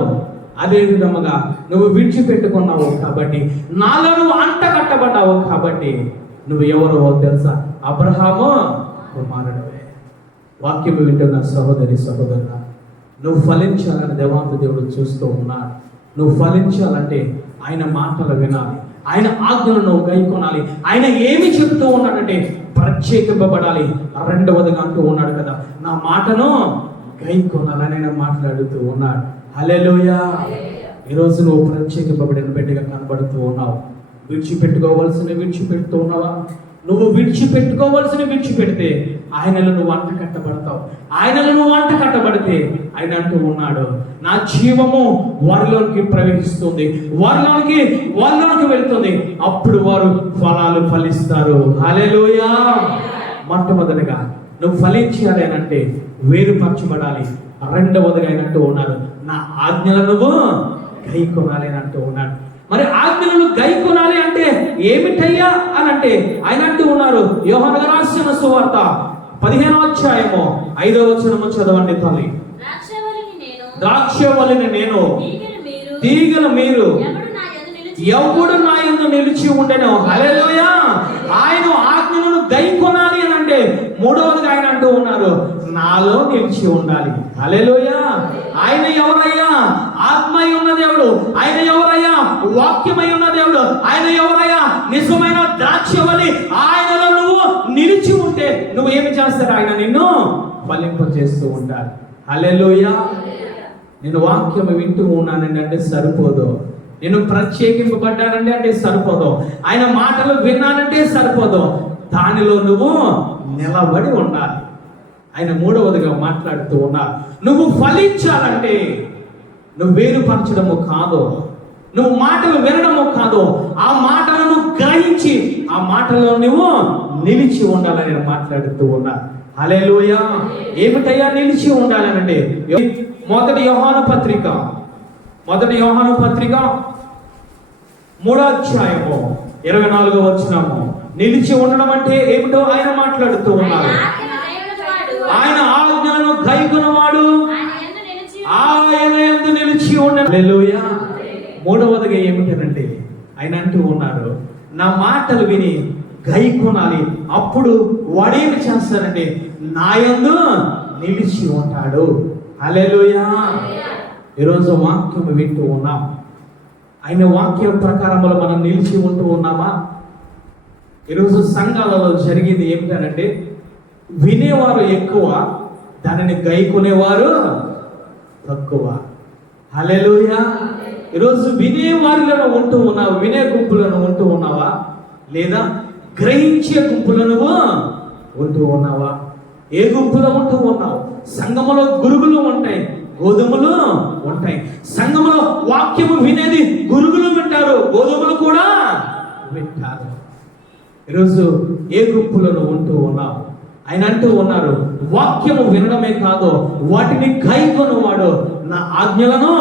అదే విధముగా నువ్వు విడిచిపెట్టుకున్నావు కాబట్టి, నాలో నువ్వు అంట కట్టబడ్డావు కాబట్టి నువ్వు ఎవరో తెలుసా? అబ్రహాము కుమారుడవే. వాక్యం వింటున్న సహోదరి సహోదరుడా, నువ్వు ఫలించాలని దేవాంత దేవుడు చూస్తూ ఉన్నాడు. నువ్వు ఫలించాలంటే ఆయన మాటలు వినాలి, ఆయన ఆజ్ఞలను నువ్వు గైకొనాలి. ఆయన ఏమి చెప్తూ ఉన్నాడంటే ప్రత్యేకింపబడాలి. రెండవదిగా అంటూ ఉన్నాడు కదా, నా మాటను గైకొనాలని ఆయన మాట్లాడుతూ ఉన్నాడు. హల్లెలూయా. ఈరోజు నువ్వు ప్రత్యేకింపబడిన బిడ్డగా కనబడుతూ ఉన్నావు. విడిచిపెడుతూ ఉన్నావా? నువ్వు విడిచిపెడితే ఆయనలో నువ్వు అంట కట్టబడతావు. ఆయనలో నువ్వు అంట కట్టబడితే ఆయన అంటూ ఉన్నాడు, నా జీవము వారిలోనికి ప్రవేశిస్తుంది, వారిలోనికి వెళ్తుంది. అప్పుడు వారు ఫలాలు ఫలిస్తారు. హల్లెలూయా. మొట్టమొదటిగా నువ్వు ఫలించాలి అని అంటే వేరుపరచబడాలి. రెండవదిగా ఆయన అంటూ ఉన్నాడు, నా ఆజ్ఞలను నువ్వు గైకొనాలి అని అంటూ ఉన్నాడు. మరి ఆజ్ఞలను గైకొనాలి అంటే ఏమిటయ్యా అని అంటే ఆయన అంటూ ఉన్నారు, యోహాను రాసిన సువార్త 15వ అధ్యాయము 5వ వచనము చదవండి తల్లి. ద్రాక్షవల్లిని నేను, తీగలు మీరు, ఎవడు నా యందు నిలిచి ఉండెను. హల్లెలూయా. ఆయన ఆజ్ఞలను గైకొనాలి అని అంటే మూడవదిగా ఆయన అంటూ ఉన్నారు, నాలో నిలిచి ఉండాలి. హల్లెలూయా. ఆయన ఎవరయ్యా? ఆత్మై ఉన్న దేవుడు. ఆయన ఎవరయ్యా? వాక్యమై ఉన్న దేవుడు. ఆయన ఎవరయ్యా? నిజమైన ద్రాక్షవల్లి. ఆయనలో నువ్వు నిలిచి ఉంటే నువ్వు ఏమి చేస్తాడు? ఆయన నిన్ను ఫలింపజేస్తూ ఉంటాడు. హల్లెలూయా. నేను వాక్యం వింటూ ఉన్నానండి అంటే సరిపోదు, నేను ప్రత్యేకింపబడ్డానండి అంటే సరిపోదు, ఆయన మాటలు విన్నానంటే సరిపోదు, దానిలో నువ్వు నిలబడి ఉండాలి. ఆయన మూడవదిగా మాట్లాడుతూ ఉన్నారు, నువ్వు ఫలించాలంటే నువ్వు వేరుపరచడము కాదు, నువ్వు మాటలు వినడము కాదు, ఆ మాటలను గ్రహించి ఆ మాటలో నువ్వు నిలిచి ఉండాలని మాట్లాడుతూ ఉన్నారు. హల్లెలూయా. ఏమిటయ్యా నిలిచి ఉండాలనంటే, మొదటి యోహాను పత్రిక 3వ అధ్యాయము 24వ వచనము. నిలిచి ఉండడం అంటే ఏమిటో ఆయన మాట్లాడుతూ ఉన్నారు. ఆయన ఆజ్ఞలను గైకొనవాడు ఆయన యందు నిలిచి ఉండెను. హల్లెలూయా. మూడవదిగా ఏమిటనంటే ఆయన అంటూ ఉన్నారు, నా మాటలు విని గైకొనాలి, అప్పుడు వాడేమి చేస్తానంటే నా యందు నిలిచి ఉంటాడు. హల్లెలూయా. ఈరోజు వాక్యం వింటూ ఉన్నాం. ఆయన వాక్యం ప్రకారంలో మనం నిలిచి ఉంటూ ఉన్నామా? ఈరోజు సంఘాలలో జరిగింది ఏమిటంటే, వినేవారు ఎక్కువ, దానిని గైకొనేవారు తక్కువ. హల్లెలూయా. ఈరోజు వినేవారిలో ఉంటూ ఉన్నావు, వినే గుంపులను ఉంటూ ఉన్నావా, లేదా గ్రహించే గుంపులను ఉంటూ ఉన్నావా? ఏ గుంపులో ఉంటూ ఉన్నావు? సంఘములో గురుగులు ఉంటాయి, గోధుమలు ఉంటాయి. సంఘములో వాక్యము వినేది గురుగులు వింటారు, గోధుమలు కూడా వింటారు. ఈరోజు ఏ గుంపులను ఉంటూ ఉన్నావు? ఆయన అంటూ ఉన్నారు, వాక్యము వినడమే కాదు, వాటిని గైకొనువాడు నా ఆజ్ఞలను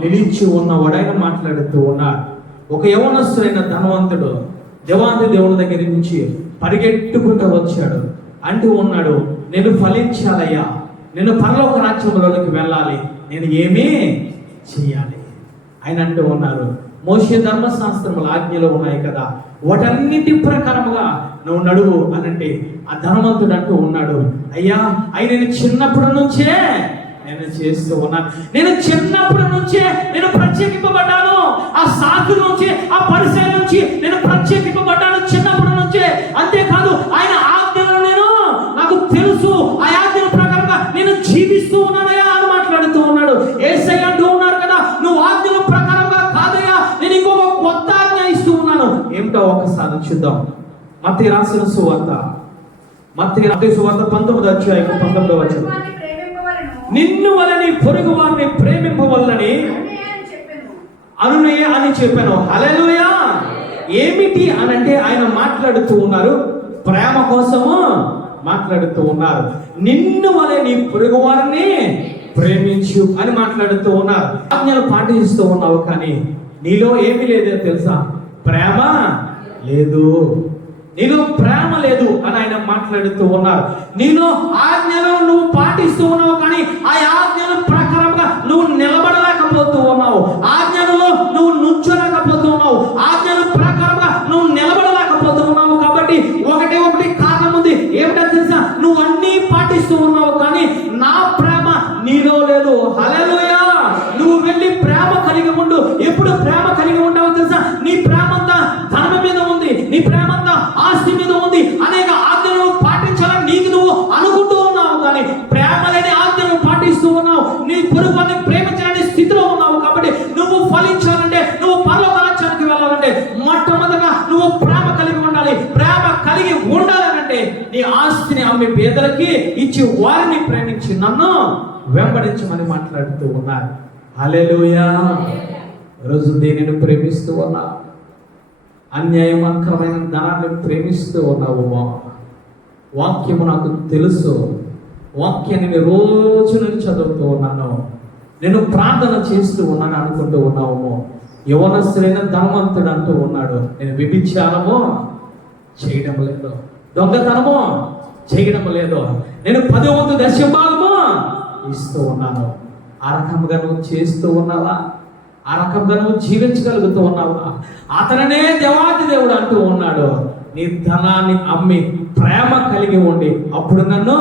నిలిచి ఉన్నవాడు. ఆయన మాట్లాడుతూ ఉన్నాడు. ఒక యవనస్తుడైన ధనవంతుడు దేవాది దేవుని దగ్గర నుంచి పరిగెట్టుకుంటూ వచ్చాడు. అంటూ ఉన్నాడు, నేను ఫలించాలయ్యా, నేను పరలోక రాజ్యంలోకి వెళ్ళాలి, నేను ఏమీ చేయాలి? ఆయన అంటూ ఉన్నారు, మోషే ధర్మశాస్త్రముల ఆజ్ఞలు ఉన్నాయి కదా, వాటన్నిటి ప్రకారముగా నువ్వు నడువు అని అంటే, ఆ ధనవంతుడు అంటూ ఉన్నాడు, అయ్యా అయి నేను చిన్నప్పటి నుంచే నేను చేస్తూ ఉన్నాను, నేను చిన్నప్పటి నుంచే నేను ప్రత్యేకింపబడ్డాను, ఆ సాకు నుంచి, ఆ పరిచయం నుంచి నేను ప్రత్యేకింపబడ్డాను చిన్నప్పటి నుంచే. అంతేకాదు ఆయన ఆజ్ఞలు నేను నాకు తెలుసు, ఆ ఆజ్ఞల ప్రకారంగా నేను జీవిస్తూ ఉన్నానయ్యా అని మాట్లాడుతూ ఉన్నాడు. యేసయ్య అంటూ ఉన్నారు కదా, నువ్వు ఆజ్ఞల ప్రకారంగా కాదయ్యా, నేను ఇంకొక కొత్త ఆజ్ఞ ఇస్తూ ఉన్నాను. ఏమిటో ఒకసారి చూద్దాం. మత్తయి రాసిన సువార్త, మత్తయి సువార్త 19వ అధ్యాయం 19వ వచనం. నిన్ను వలని పొరుగు వారిని ప్రేమింపవలని అనునయ అని చెప్పాను. హల్లెలూయా. ఏమిటి అనంటే ఆయన మాట్లాడుతూ ఉన్నారు, ప్రేమ కోసము మాట్లాడుతూ ఉన్నారు. నిన్ను వలె నీ పొరుగు వారిని ప్రేమించు అని మాట్లాడుతూ ఉన్నారు. ఆజ్ఞలు పాటిస్తూ ఉన్నావు, కానీ నీలో ఏమీ లేదో తెలుసా? ప్రేమ లేదు, నీలో ప్రేమ లేదు అని ఆయన మాట్లాడుతూ ఉన్నారు. నీలో ఆజ్ఞలు నువ్వు పాటిస్తూ ఉన్నావు, కానీ ఆ ఆజ్ఞల ప్రకారంగా నువ్వు నిలబడలేకపోతూ ఉన్నావు, ఆజ్ఞలలో నువ్వు నుంచోలేకపోతూ ఉన్నావు, ఆజ్ఞల ప్రకారంగా నువ్వు నిలబడలేకపోతూ ఉన్నావు. కాబట్టి ఒకటి కారణం ఉంది. ఏమిటో తెలుసా? నువ్వు అన్నీ పాటిస్తూ ఉన్నావు, కానీ నా ప్రేమ నీలో లేదు. హల్లెలూయా. నువ్వు వెళ్ళి ప్రేమ కలిగి ఉండు. ఎప్పుడు ప్రేమ కలిగి ఉంటావో తెలుసా? నీ ప్రేమ అంతా ధనం మీద ఉంది, నీ ప్రేమ అంతా ఆస్తి మీద ఉంది, అనేక ఆజ్ఞలను పాటించాలని నీకు నువ్వు అనుకుంటూ ఉన్నావు, కానీ ప్రేమ లేని ఆజ్ఞలను పాటిస్తూ ఉన్నావు. నీ పొరుగుని ప్రేమించాలని స్థితిలో ఉన్నావు. కాబట్టి నువ్వు ఫలించాలంటే, నువ్వు పరలోక రాజ్యానికి వెళ్ళాలంటే మొట్టమొదటిగా నువ్వు ప్రేమ కలిగి ఉండాలి. ప్రేమ కలిగి ఉండాలంటే నీ ఆస్తిని అమ్మి పేదలకి ఇచ్చి వారిని ప్రేమించి నన్ను వెంబడించమని మాట్లాడుతూ ఉన్నారు. హల్లెలూయా. రోజు దేనిని ప్రేమిస్తూ ఉన్నా? అన్యాయకరమైన ధనాన్ని ప్రేమిస్తూ ఉన్నావు. వాక్యము నాకు తెలుసు, వాక్యాన్ని నేను రోజు నేను చదువుతూ ఉన్నాను, నేను ప్రార్థన చేస్తూ ఉన్నాను అనుకుంటూ ఉన్నావు. యవనస్తుడైన ధనవంతుడు అంటూ ఉన్నాడు, నేను వ్యభిచారము చేయడం లేదు, దొంగతనము చేయడం లేదు, నేను 10వ వంతు దశభాగము ఇస్తూ ఉన్నాను. ఆ రకంగా నువ్వు చేస్తూ ఉన్నావా? ఆ రకంగా నువ్వు జీవించగలుగుతూ ఉన్నావా? అతననే దేవాది దేవుడు అంటూ ఉన్నాడు, నీ ధనాన్ని అమ్మి ప్రేమ కలిగి ఉండి అప్పుడు నన్ను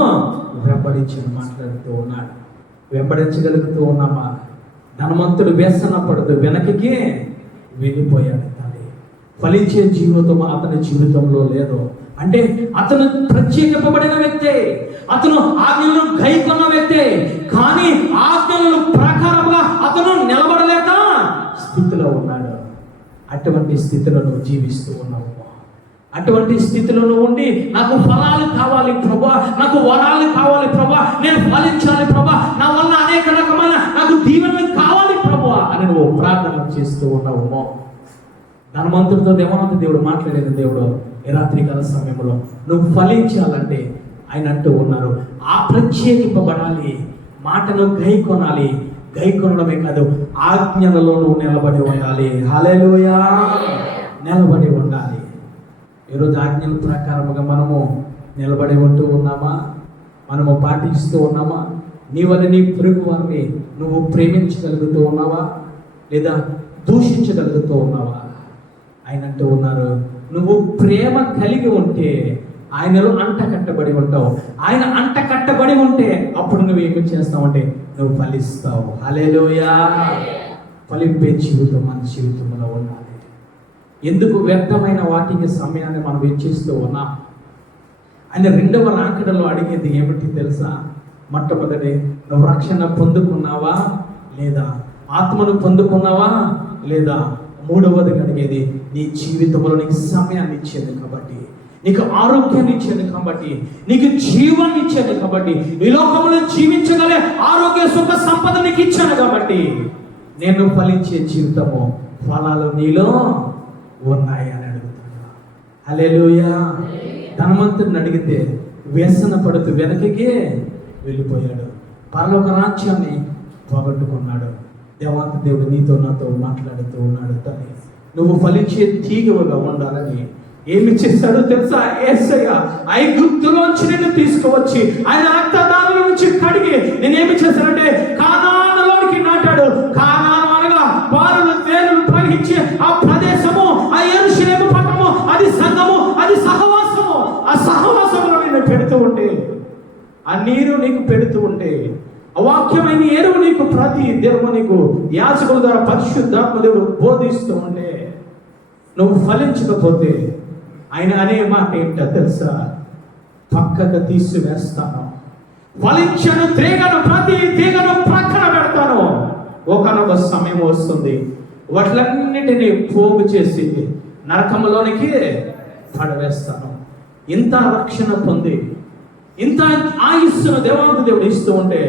వెంబడించి మాట్లాడుతూ ఉన్నాడు. వెంబడించగలుగుతూ ఉన్నామా? ధనవంతుడు వ్యసన పడుతూ వెనక్కి వెళ్ళిపోయాడు. తల్లి ఫలించే జీవితం అతని జీవితంలో లేదు. అంటే అతను ప్రత్యేకింపబడిన వ్యక్తే, అతను ఆజ్ఞలను గైకొన్న వ్యక్తే, కానీ ఆజ్ఞలను ప్రకారంగా అతను నిలబడలేక స్థితిలో ఉన్నాడు. అటువంటి స్థితిలో నువ్వు జీవిస్తూ ఉన్నావు. అటువంటి స్థితిలో నువ్వు ఉండి, నాకు ఫలాలు కావాలి ప్రభా, నాకు వరాలు కావాలి ప్రభా, నేను ఫలించాలి ప్రభా, నా వల్ల అనేక రకమైన నాకు దీవెనలు కావాలి ప్రభా అని నువ్వు ప్రార్థన చేస్తూ ఉన్నావు. ధనవంతుడితో దేవాది దేవుడు మాట్లాడేది దేవుడు ఈ రాత్రికాల సమయంలో నువ్వు ఫలించాలంటే ఆయన అంటూ ఉన్నారు, ఆ ప్రత్యేకింపబడాలి, మాటను గైకొనాలి, గైకొనడమే కాదు ఆజ్ఞలలో నువ్వు నిలబడి ఉండాలి. హల్లెలూయా. నిలబడి ఉండాలి. ఈరోజు ఆజ్ఞల ప్రకారముగా మనము నిలబడి ఉంటూ ఉన్నామా? మనము పాటిస్తూ ఉన్నామా? నీ వల్ల నీ పొరుగు వారిని నువ్వు ప్రేమించగలుగుతూ ఉన్నావా, లేదా దూషించగలుగుతూ ఉన్నావా? ఆయన అంటూ ఉన్నారు, నువ్వు ప్రేమ కలిగి ఉంటే ఆయనలో అంట కట్టబడి ఉంటావు. ఆయన అంట కట్టబడి ఉంటే అప్పుడు నువ్వు ఏమి చేస్తావు అంటే నువ్వు ఫలిస్తావు. హల్లెలూయా. ఫలింపే జీవితం మన జీవితంలో ఉండాలి. ఎందుకు వ్యర్థమైన వాటికి సమయాన్ని మనం వెచ్చిస్తూ ఉన్నాం? ఆయన రెండవ రాకడలో అడిగేది ఏమిటి తెలుసా? మొట్టమొదటి, నువ్వు రక్షణ పొందుకున్నావా లేదా? ఆత్మను పొందుకున్నావా లేదా? మూడవది అడిగేది, నీ జీవితంలో నీకు సమయాన్ని ఇచ్చేది కాబట్టి, నీకు ఆరోగ్యాన్ని ఇచ్చేది కాబట్టి, నీకు జీవాన్ని ఇచ్చేది కాబట్టి, ఈ లోకంలో జీవించగలే ఆరోగ్య సుఖ సంపద నీకు ఇచ్చాను కాబట్టి, నేను ఫలించే జీవితము ఫలాలు నీలో ఉన్నాయి అని అడుగుతున్నా. హల్లెలూయా. ధనవంతుడిని అడిగితే వ్యసన పడుతూ వెనకకే వెళ్ళిపోయాడు, పరలోక రాజ్యాన్ని పోగొట్టుకున్నాడు. దేవాంత దేవుడు నీతో నాతో మాట్లాడుతూ ఉన్నాడు. తల్లి, నువ్వు ఫలించే తీగగా ఉండాలని ఏమి చేశాడో తెలుసా? యేసయ్య ఐగుప్తులోంచి నిన్ను తీసుకువచ్చి ఆయన రక్తదారుల నుంచి కడిగి నేనేమి చేశానంటే కానానులోనికి నాటాడు. కానాను అనగా పారులు తేనెలు ప్రవహించే ఆ ప్రదేశము, ఆ యెరూషలేము పట్టణము, అది సంఘము, అది సహవాసము. ఆ సహవాసంలో నిన్ను పెడుతూ ఉంటే, ఆ నీరు నీకు పెడుతూ ఉంటే, వాక్యమైన ఎరువు నీకు ప్రతి దినము నీకు యాజకుల ద్వారా పరిశుద్ధాత్మ దేవుడు బోధిస్తూ ఉంటే, నువ్వు ఫలించకపోతే ఆయన అనే మాట ఏంటో తెలుసా? పక్కకు తీసివేస్తాను, ఫలించను తీగను, ప్రతి తీగను ప్రక్కన పెడతాను. ఒకనొక సమయం వస్తుంది, వాటిలన్నిటినీ పోగు చేసి నరకంలోనికి పడవేస్తాను. ఇంత రక్షణ పొంది ఇంత ఆయుస్సును దేవాంత దేవుడు ఇస్తూ ఉంటే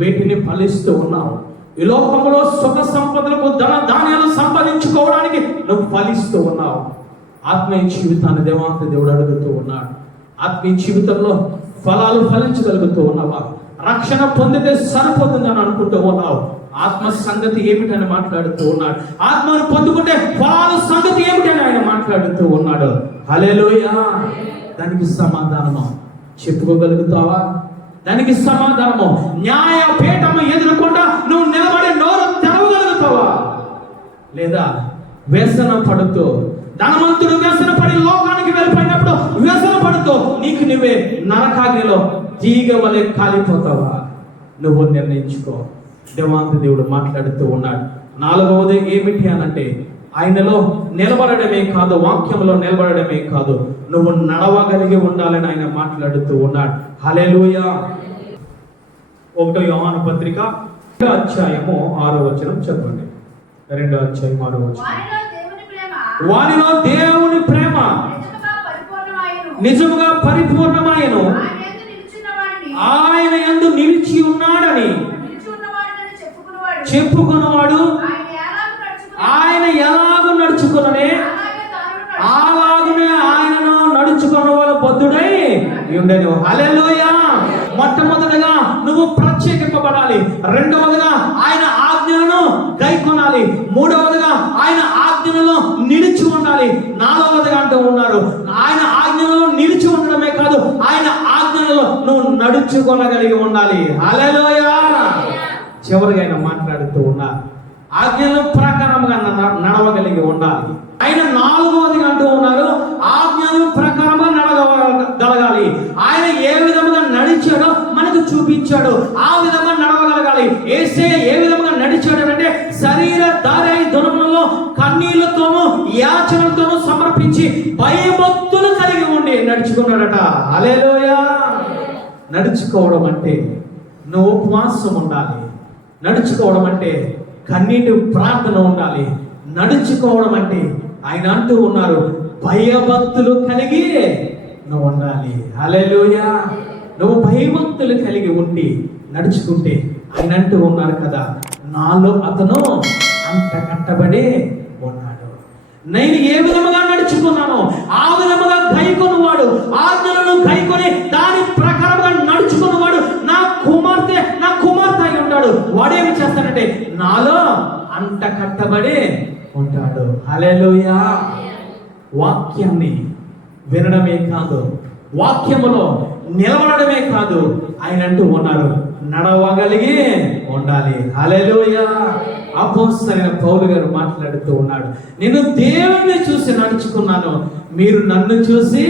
వీటిని ఫలిస్తూ ఉన్నావు. ఈ లోకంలో సుఖ సంపదలకు ధాన్యాలు సంపాదించుకోవడానికి నువ్వు ఫలిస్తూ ఉన్నావు. ఆత్మీయ జీవితాన్ని దేవాంత దేవుడు అడుగుతూ ఉన్నాడు. ఆత్మీయ జీవితంలో ఫలాలు ఫలించగలుగుతూ ఉన్నావా? రక్షణ పొందితే సరిపోతుందని అనుకుంటూ ఉన్నావు. ఆత్మ సంగతి ఏమిటని మాట్లాడుతూ ఉన్నాడు. ఆత్మను పొందుకుంటే ఫలాలు సంగతి ఏమిటని ఆయన మాట్లాడుతూ ఉన్నాడు. హల్లెలూయా. దానికి సమాధానము చెప్పుకోగలుగుతావా? దానికి సమాధానము న్యాయపీఠము ఎదురకుండా నువ్వు నిలబడి నోరు తెరవగలుగుతావా? లేదా వ్యసన పడుతూ, ధనవంతుడు వ్యసన పడి లోకానికి వెళ్ళిపోయినప్పుడు వ్యసన పడుతూ నీకు నువ్వే నరకాగ్నిలో తీగ వలె కాలిపోతావా? నువ్వు నిర్ణయించుకో. దేవాంత దేవుడు మాట్లాడుతూ ఉన్నాడు. నాలుగవది ఏమిటి అనంటే, ఆయనలో నిలబడమే కాదు, వాక్యంలో నిలబడమే కాదు, నువ్వు నడవగలిగి ఉండాలని ఆయన మాట్లాడుతూ ఉన్నాడు. హల్లెలూయా. 1 యోహాను పత్రిక 2వ అధ్యాయము 6వ వచనం చదవండి. 2వ అధ్యాయం 6వ వచనం. వానిలో దేవుని ప్రేమ నిజముగా పరిపూర్ణమాయను, ఆయన యందు నిలిచి ఉన్నాడని చెప్పుకున్నవాడు ఆయన ఎలాగూ నడుచుకున్ననే అలాగునే ఆయనను నడుచుకున్న వాళ్ళ బద్ధుడై ఉండేను. హల్లెలూయా. మొట్టమొదటిగా నువ్వు ప్రత్యేకింపబడాలి. రెండవదిగా ఆయన ఆజ్ఞలను గైకొనాలి. మూడవదిగా ఆయన ఆజ్ఞలలో నిలిచి ఉండాలి. నాలుగవదిగా అంటూ ఉన్నారు, ఆయన ఆజ్ఞలలో నిలిచి ఉండడమే కాదు, ఆయన ఆజ్ఞలలో నువ్వు నడుచుకోగలిగి ఉండాలి. హల్లెలూయా. చివరిగా ఆయన మాట్లాడుతూ ఉన్నారు, ఆజ్ఞల ప్రకారంగా నడవగలిగి ఉండాలి. ఆయన నాలుగవది అంటూ ఉన్నారు, ఆజ్ఞల ప్రకారంగా నడవగలగాలి. ఆయన ఏ విధంగా నడిచాడో మనకు చూపించాడు, ఆ విధంగా నడవగలగాలి. యేసే ఏ విధంగా నడిచాడు అంటే శరీర దారి దుర్మలలో కన్నీళ్లతోనూ యాచనలతోనూ సమర్పించి భయభక్తులు కలిగి ఉండి నడుచుకున్నాడట. హల్లెలూయా. నడుచుకోవడం అంటే నువ్వు ఉపవాసం ఉండాలి. నడుచుకోవడం అంటే కన్నీటి ప్రార్థన ఉండాలి. నడుచుకోవడం అంటే ఆయన అంటూ ఉన్నారు, భయభక్తులు కలిగి నువ్వు ఉండాలి. హల్లెలూయా. నువ్వు భయభక్తులు కలిగి ఉండి నడుచుకుంటే ఆయన అంటూ ఉన్నారు కదా, నాలో అతను అంట కట్టబడి ఉన్నాడు. నేను ఏ విధముగా నడుచుకున్నానో ఆ విధముగా గైకొనువాడు, ఆజ్ఞలను గైకొని దాని ప్రకారంగా నడుచుకున్నవాడు నా కుమార్తె అయి ఉంటాడు. వాడేమి చేస్తాడంటే నాలో అంట కట్టబడి ఉంటాడు. హల్లెలూయా. వాక్యాన్ని వినడమే కాదు, వాక్యములో నిలబడమే కాదు, ఆయన అంటూ ఉన్నారు, నడవగలిగి ఉండాలి. హల్లెలూయా. అపోస్తలుడైన పౌలు గారు మాట్లాడుతూ ఉన్నాడు, నేను దేవుణ్ణి చూసి నడుచుకున్నాను, మీరు నన్ను చూసి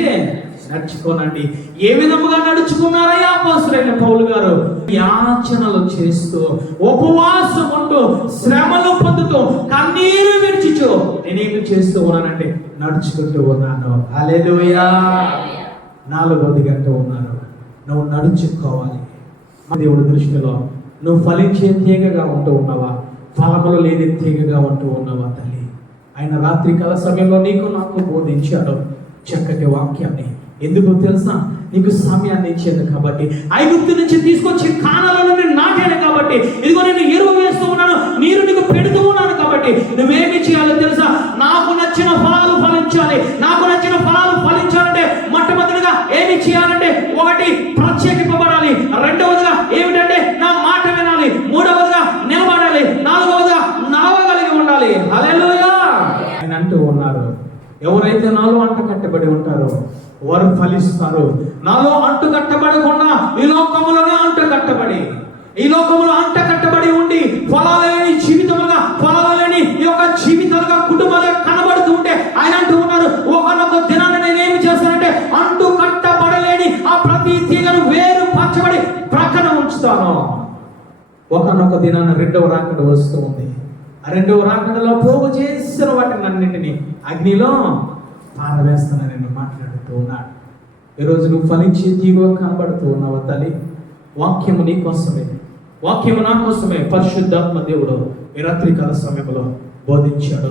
నడుచుకోనండి. ఏ విధముగా నడుచుకున్నారయ్యా అపోస్తలుడైన పౌలు గారు? యాచనలు చేస్తూ, ఉపవాసం ఉంటూ, శ్రమలు పొందుతూ, కన్నీరు విడిచిచు నేనేమి చేస్తూ ఉన్నానంటే నడుచుకుంటూ ఉన్నాను. హల్లెలూయా. నాలుగోది గంట ఉన్నారు. నువ్వు నడుచుకోవాలి. దేవుడి దృష్టిలో నువ్వు ఫలించే తీగగా ఉంటూ ఉన్నావా, ఫలములు లేని తీగగా ఉంటూ ఉన్నావా తల్లి? ఆయన రాత్రికాల సమయంలో నీకు నాకు బోధించాడు చక్కటి వాక్యాన్ని. ఎందుకు తెలుసా? నీకు సమయాన్ని ఇచ్చాను కాబట్టి, ఐగుప్తు నుంచి తీసుకొచ్చి కానాల నుండి నాటాను కాబట్టి, ఇదిగో నేను ఎరువు వేస్తూ ఉన్నాను, నీరు నీకు పెడుతూ ఉన్నాను కాబట్టి నువ్వేమి చేయాలో తెలుసా? నాకు నచ్చిన ఫలాలు ఫలించాలి. నాకు నచ్చిన ఫలాలు ఫలించాలంటే మొట్టమొదటిగా ఏమి చేయాలంటే, ఒకటి ప్రత్యేకింపబడాలి. రెండవదిగా ఏమిటంటే నా మాట వినాలి. మూడవదిగా నిలబడాలి. నాలుగవదిగా నడవగలిగి ఉండాలి. హల్లెలూయా. ఆయన అంటూ ఉన్నారు, ఎవరైతే నాలో అంట కట్టబడి ఉంటారో వారు ఫలిస్తారు. నాలో అంటు కట్టబడకుండా ఈ లోకములోనే అంట కట్టబడి, ఈ లోకములో అంట కట్టబడి ఉండి ఫలాలు లేని జీవితములుగా, ఫలాలు లేని ఈ యొక్క జీవితాలుగా, కుటుంబాలుగా కనబడుతూ ఉంటే ఆయన అంటూ ఉన్నారు, ఒకనొక దినాన్ని నేనేమి చేస్తానంటే అంటు కట్టబడలేని ఆ ప్రతి తీగను వేరు పరచబడి ప్రక్కన ఉంచుతాను. ఒకనొక దినాన రెండవ రాకడ వస్తూ ఉంది. ఆ రెండవ రాకడలో పోగు చేసిన వాటిని అన్నింటినీ అగ్నిలో పారవేస్తానని నేను మాట్లాడుతూ ఉన్నాడు. ఈరోజు నువ్వు ఫలించి తీగో కనబడుతూ ఉన్నావు తల్లి. వాక్యము నీ కోసమే, వాక్యము నా కోసమే పరిశుద్ధాత్మ దేవుడు ఈ రాత్రికాల సమయంలో బోధించాడు.